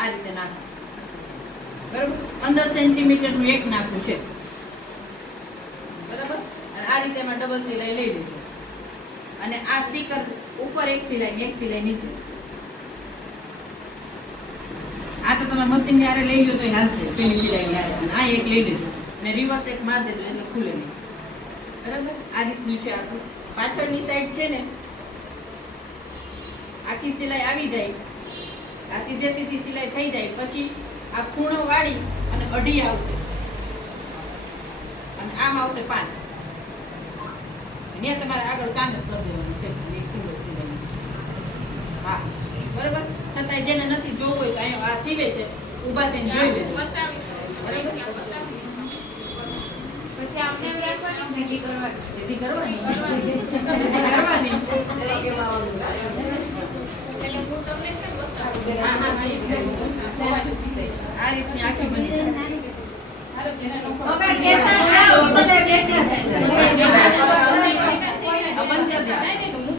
આ રીતે નાખો. બરાબર 15 સેન્ટીમીટર નું એક નાખવું છે. બરાબર અને આ રીતે માં ડબલ સિલાઈ લઈ લેજો અને આ સ્ટીકર ઉપર એક સિલાઈ નીચે. આ તો તમે મશીન યારે લઈ લો તો હાલશે પેલી સિલાઈ યારે. અને આ એક લઈ લેજો અને રિવર્સ એક માર દેજો એટલે ખુલે નહીં. બરાબર આ રીતનું છે આપણું. પાછળની સાઈડ છે ને આખી સિલાઈ આવી જાય, આ સીધી સિલાઈ થઈ જાય પછી આ ખૂણો વાળી અને અઢી આવશે અને આમ આવશે 5. અહીંયા તમારે આગળ કાન જ કરી દેવાનું છે એક સિંગલ સિલાઈ. હા બરાબર. છતાંય જેને નથી જોવું હોય તો અહીંયા આ સીવે છે ઊભા થઈને જોઈ લેજો. બરાબર પછી આપણે એમ રાખવાની સીધી કરવાની. સીધી કરવાની એટલે હું તમને છે બતાવું. આ રીતની આખી બની જશે. હવે